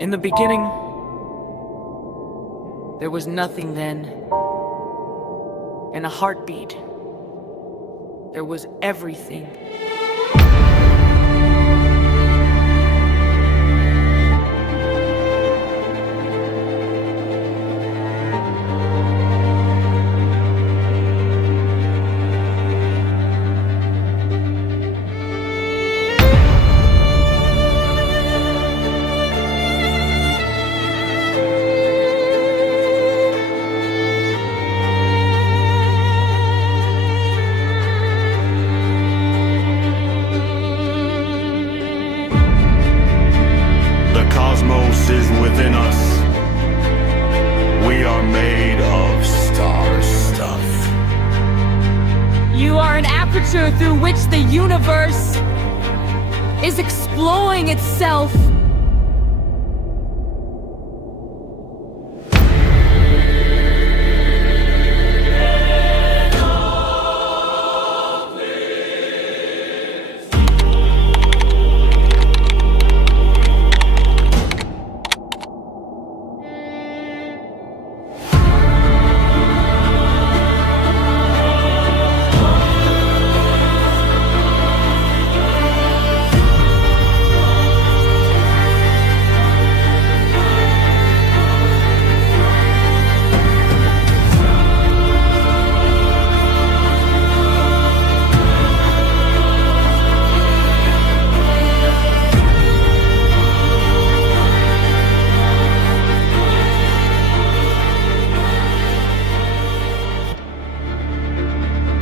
In the beginning, there was nothing then. In a heartbeat, there was everything. Is within us. We are made of star stuff. You are an aperture through which the universe is exploring itself.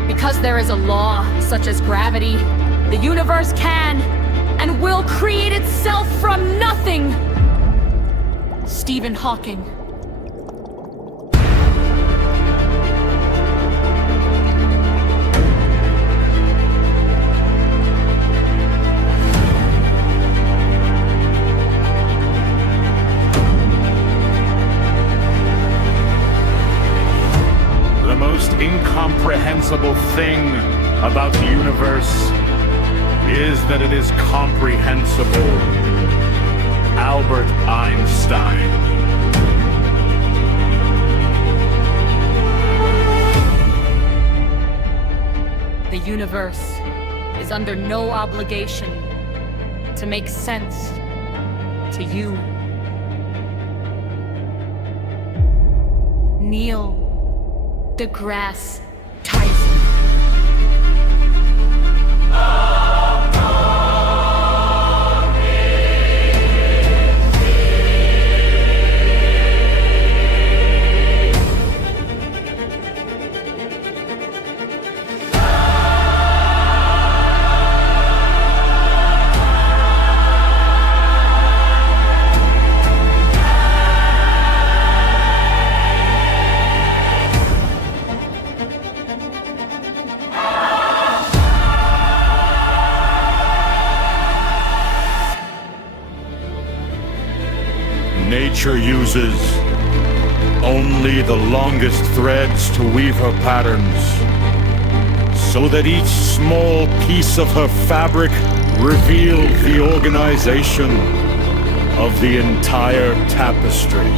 Because there is a law, such as gravity, the universe can and will create itself from nothing. Stephen Hawking. The most incomprehensible thing about the universe is that it is comprehensible. Albert Einstein. The universe is under no obligation to make sense to you. Neil deGrasse Tyson. Nature uses only the longest threads to weave her patterns, so that each small piece of her fabric reveals the organization of the entire tapestry.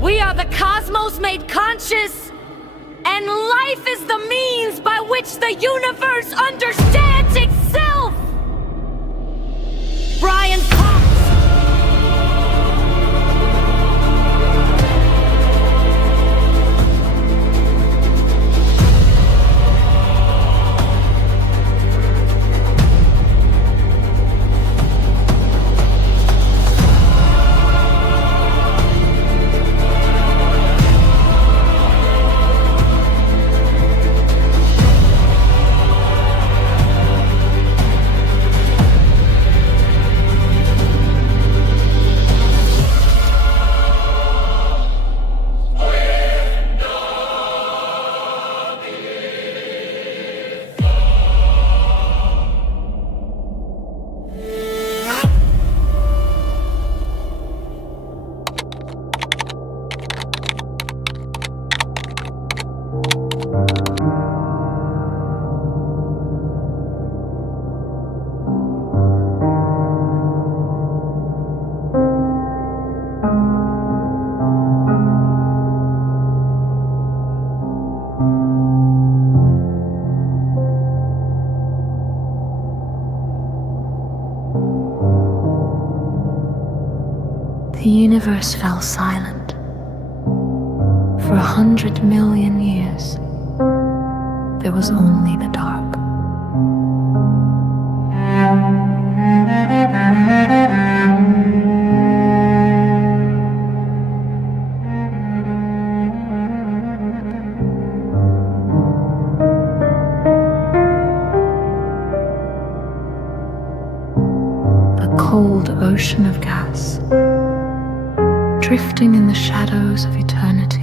We are the cosmos made conscious, and life is the means by which the universe understands itself! Brian Cox. universe fell silent. For 100 million years, there was only the dark. The cold ocean of gas, drifting in the shadows of eternity.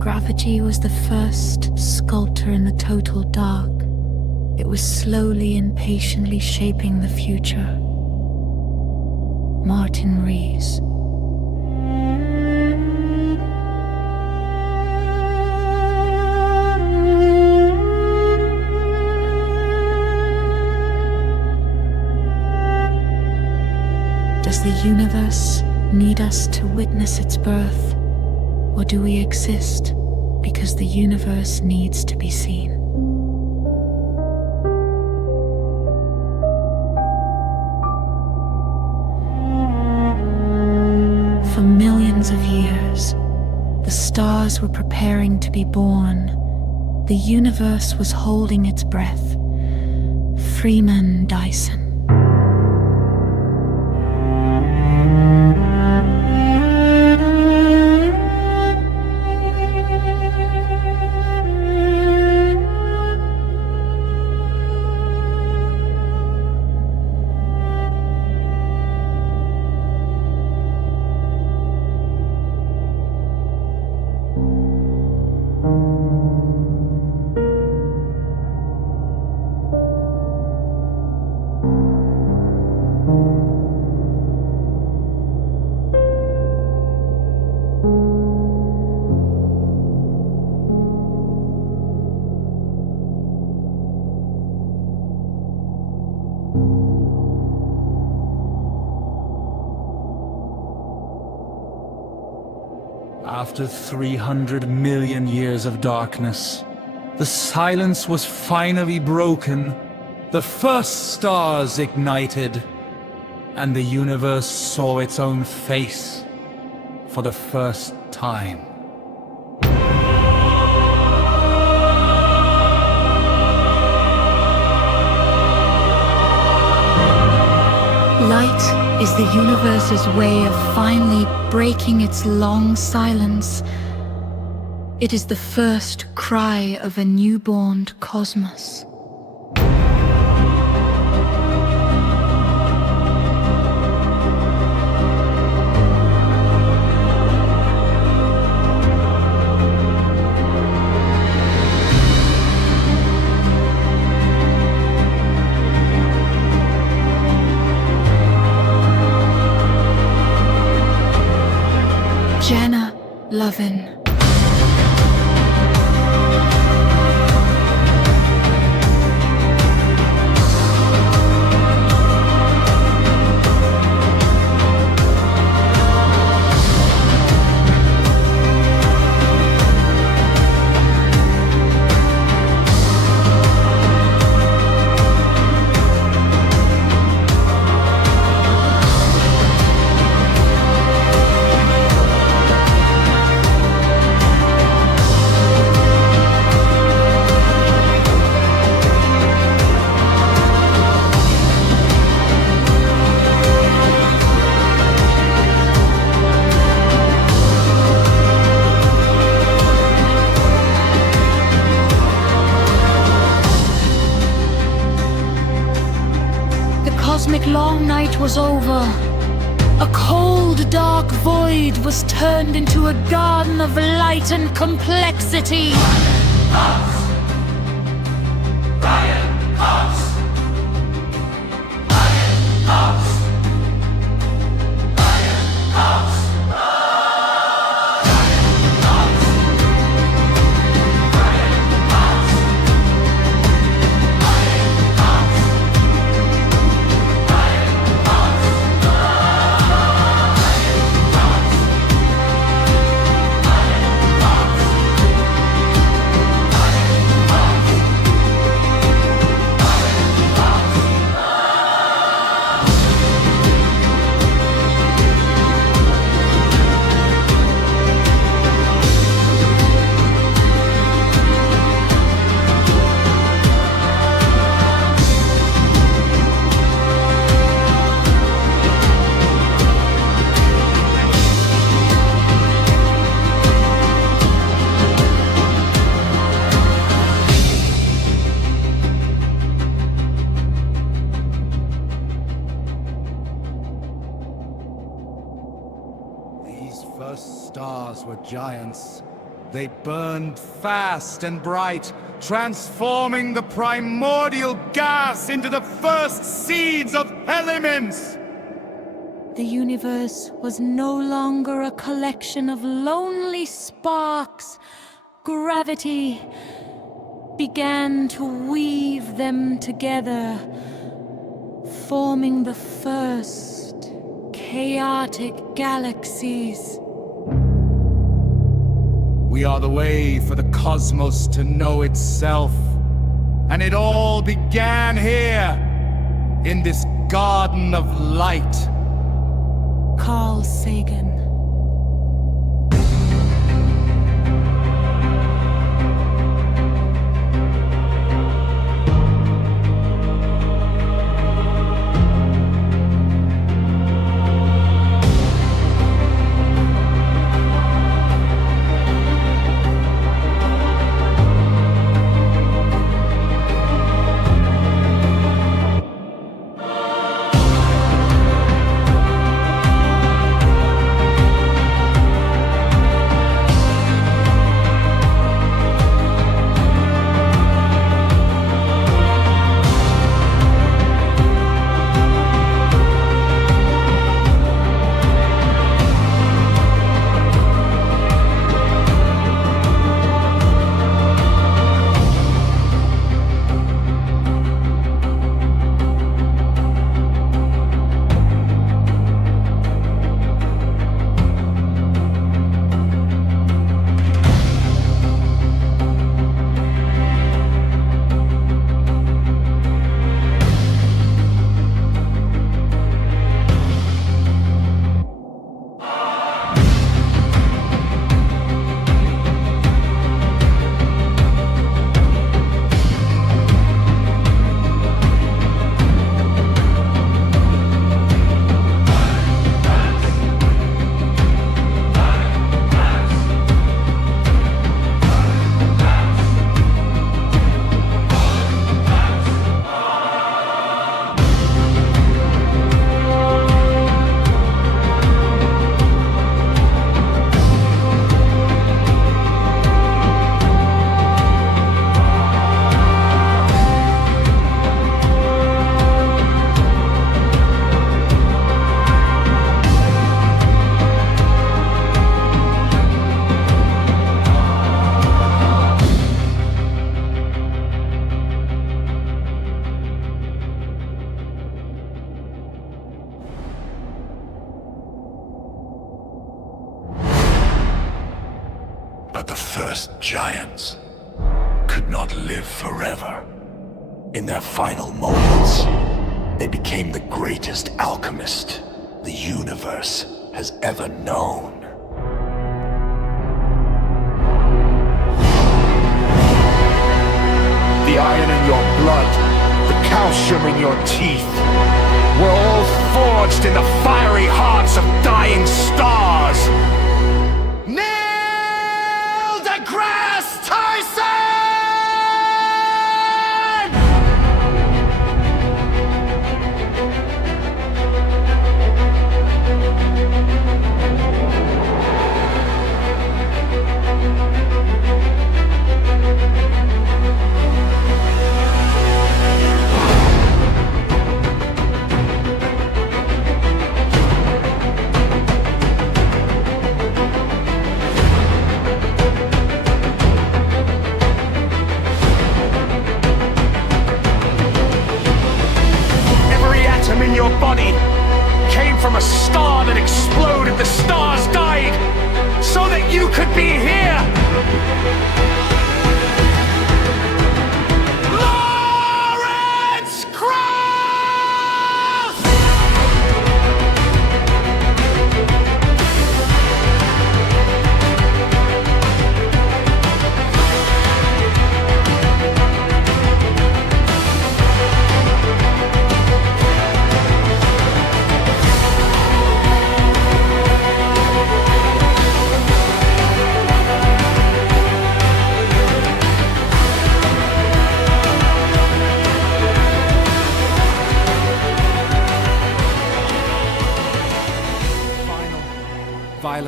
Gravity was the first sculptor in the total dark. It was slowly and patiently shaping the future. Martin Rees. Does the universe need us to witness its birth? Or do we exist because the universe needs to be seen? For millions of years, the stars were preparing to be born. The universe was holding its breath. Freeman Dyson. After 300 million years of darkness, the silence was finally broken. The first stars ignited, and the universe saw its own face for the first time. Light is the universe's way of finally breaking its long silence. It is the first cry of a newborn cosmos. Jenna Lovin. The cosmic long night was over. A cold, dark void was turned into a garden of light and complexity. First stars were giants. They burned fast and bright, transforming the primordial gas into the first seeds of elements. The universe was no longer a collection of lonely sparks. Gravity began to weave them together, forming the first chaotic galaxies. We are the way for the cosmos to know itself. And it all began here, in this garden of light. Carl Sagan. But the first giants could not live forever. In their final moments, they became the greatest alchemist the universe has ever known. The iron in your blood, the calcium in your teeth, were all forged in the fiery hearts of dying stars. Neil deGrasse Tyson!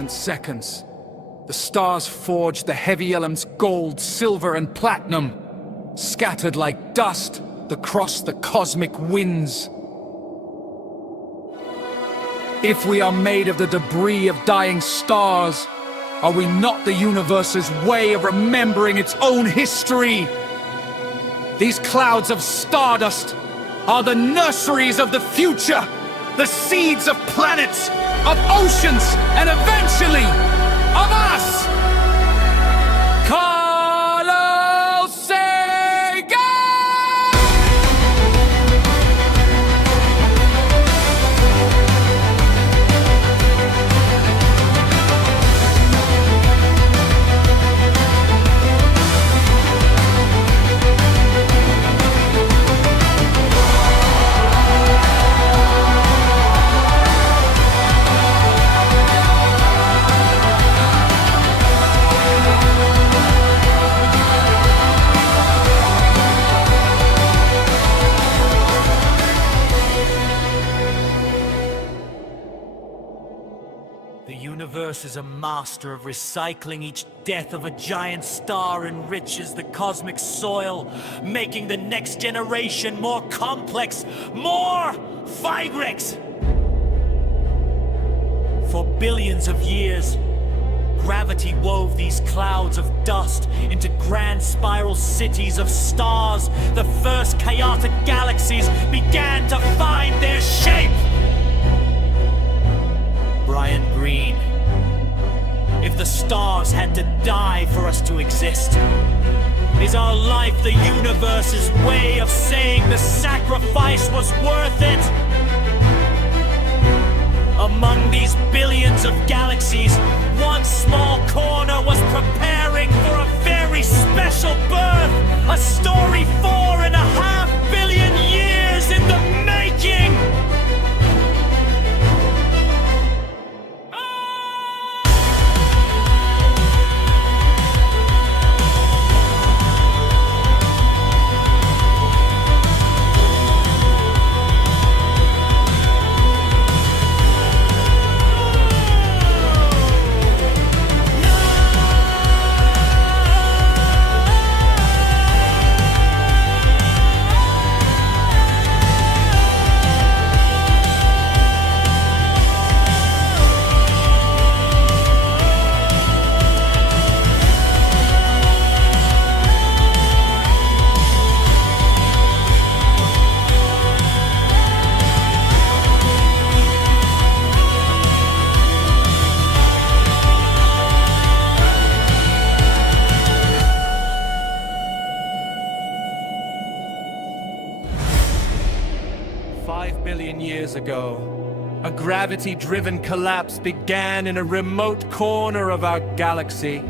silent seconds. The stars forged the heavy elements gold, silver, and platinum, scattered like dust across the cosmic winds. If we are made of the debris of dying stars, are we not the universe's way of remembering its own history? These clouds of stardust are the nurseries of the future, the seeds of planets, of oceans, and eventually, of us! Carlos Sagan! The universe is a master of recycling. Each death of a giant star enriches the cosmic soil, making the next generation more complex, more vibrant. For billions of years, gravity wove these clouds of dust into grand spiral cities of stars. The first chaotic galaxies began to find their shape. Brian Greene. If the stars had to die for us to exist, is our life the universe's way of saying the sacrifice was worth it? Among these billions of galaxies, one small corner was preparing for a very special birth. A story 4.5 billion years in the making. Ago, a gravity-driven collapse began in a remote corner of our galaxy.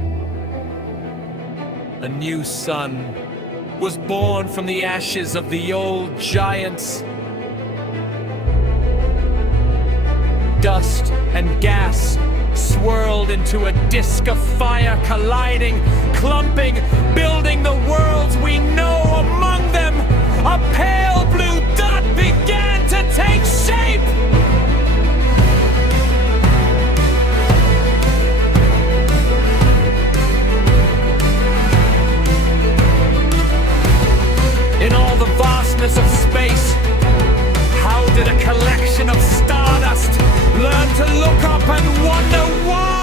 A new sun was born from the ashes of the old giants. Dust and gas swirled into a disk of fire, colliding, clumping, building the worlds we know. Among them, a pale blue dot began to take shape! In all the vastness of space, how did a collection of stardust learn to look up and wonder why?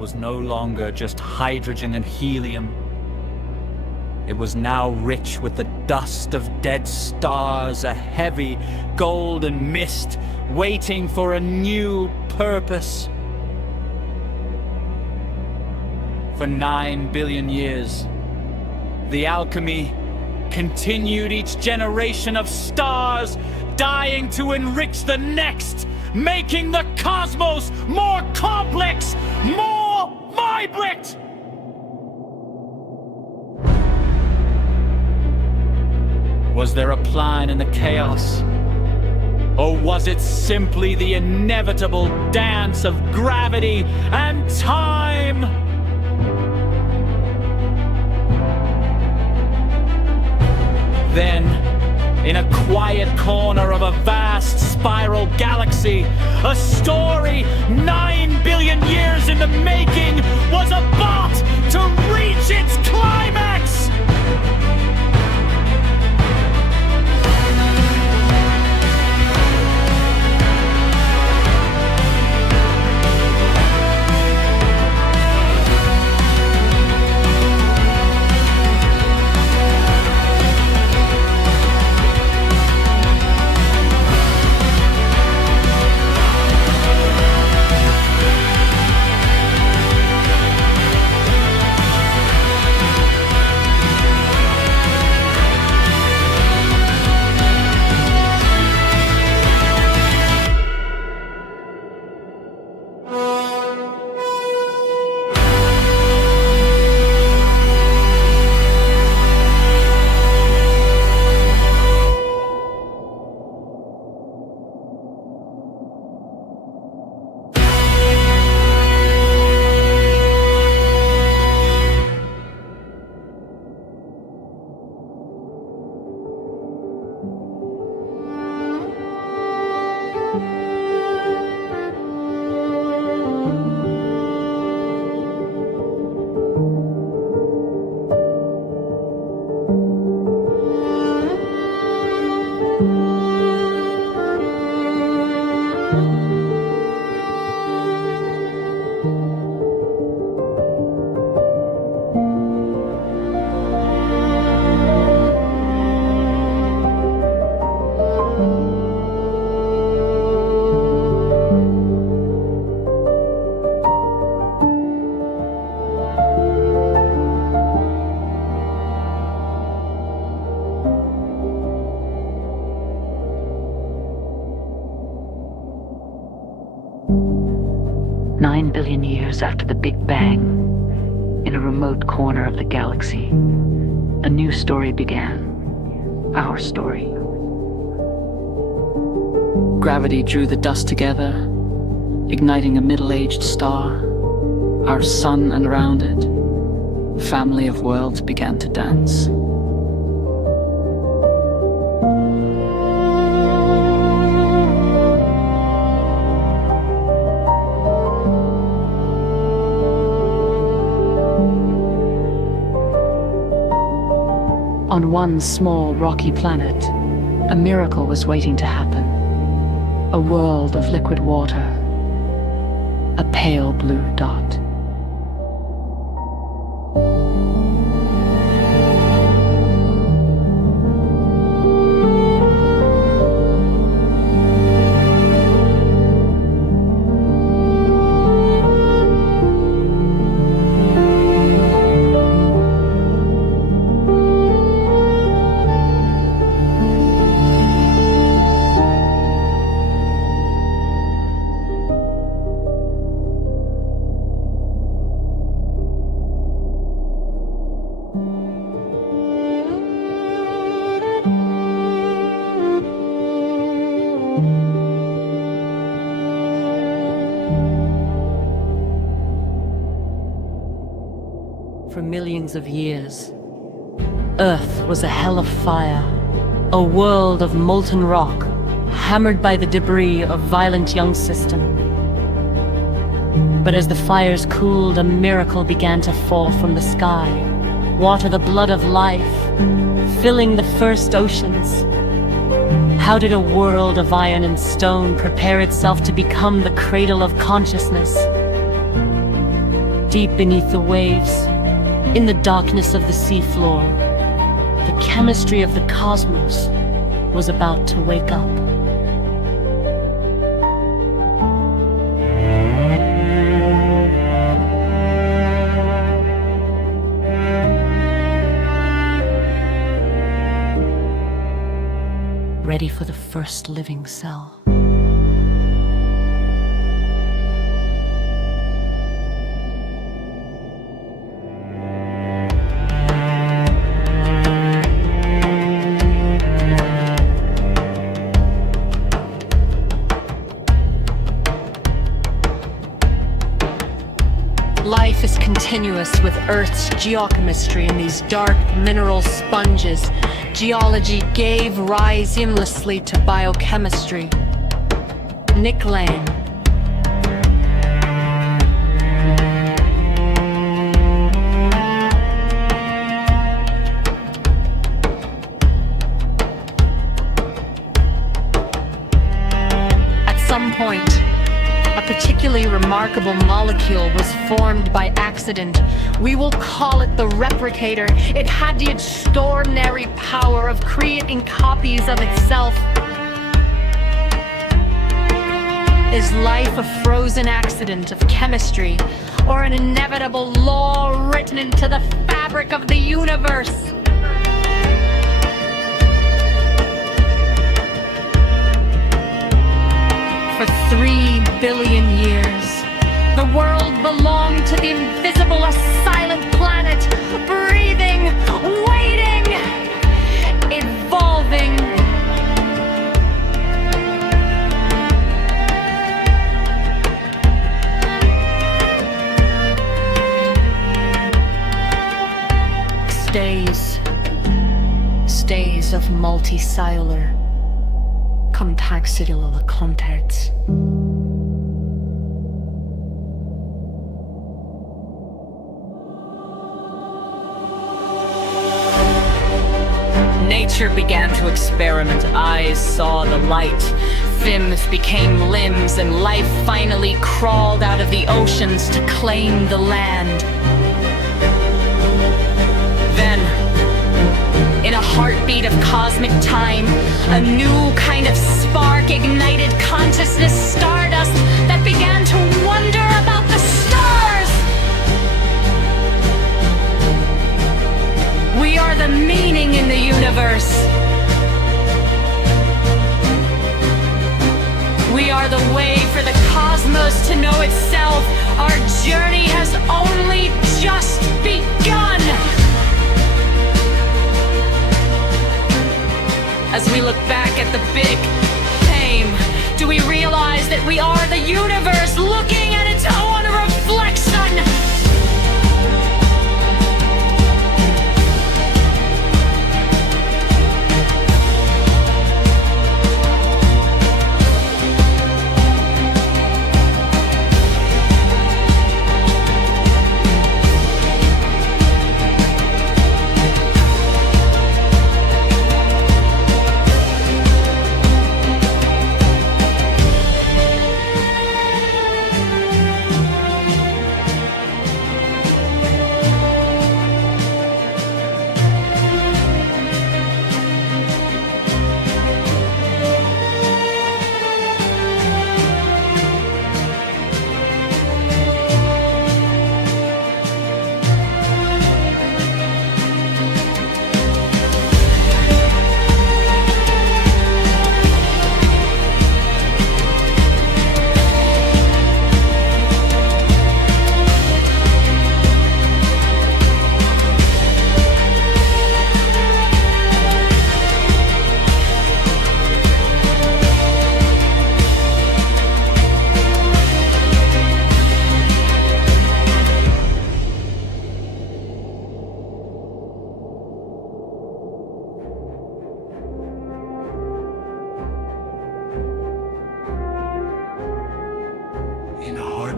Was no longer just hydrogen and helium. It was now rich with the dust of dead stars, a heavy golden mist waiting for a new purpose. for 9 billion years. The alchemy continued, each generation of stars dying to enrich the next, making the cosmos more complex, more vibrant! Was there a plan in the chaos? Or was it simply the inevitable dance of gravity and time? Then, in a quiet corner of a vast spiral galaxy, a story 9 billion years in the making was about to reach its climax! After the Big Bang, in a remote corner of the galaxy, a new story began. Our story. Gravity drew the dust together, igniting a middle-aged star. Our sun, and around it, a family of worlds began to dance. On one small rocky planet, a miracle was waiting to happen. A world of liquid water. A pale blue dot. For millions of years, Earth was a hell of fire, a world of molten rock, hammered by the debris of violent young system. But as the fires cooled, a miracle began to fall from the sky, water the blood of life, filling the first oceans. How did a world of iron and stone prepare itself to become the cradle of consciousness? Deep beneath the waves, in the darkness of the seafloor, the chemistry of the cosmos was about to wake up. ready for the first living cell. Life is continuous with Earth's geochemistry in these dark mineral sponges. Geology gave rise seamlessly to biochemistry. Nick Lane. At some point, a particularly remarkable molecule was formed by accident. We will call it the replicator. It had the extraordinary power of creating copies of itself. Is life a frozen accident of chemistry, or an inevitable law written into the fabric of the universe? For 3 billion years, the world belonged to the invisible, a silent planet, breathing, waiting, evolving. Stays of multicellular contact contacts. Nature began to experiment. Eyes saw the light. Fins became limbs, and life finally crawled out of the oceans to claim the land. Then, in a heartbeat of cosmic time, a new kind of spark ignited consciousness, stardust that began to wonder about the stars. We are the meaning in the universe. We are the way for the cosmos to know itself. Our journey has only just begun. As we look back at the big game, do we realize that we are the universe looking at its own reflection?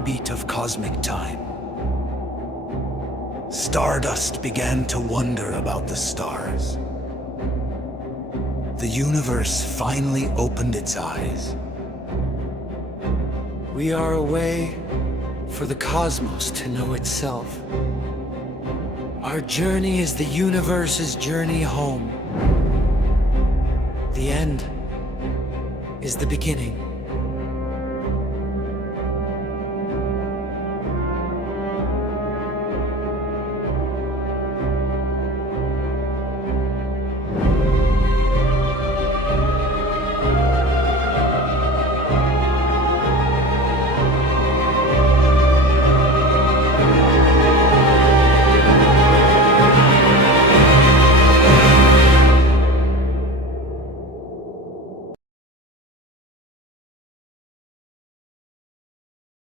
Beat of cosmic time, stardust began to wonder about the stars. The universe finally opened its eyes. We are a way for the cosmos to know itself. Our journey is the universe's journey home. The end is the beginning.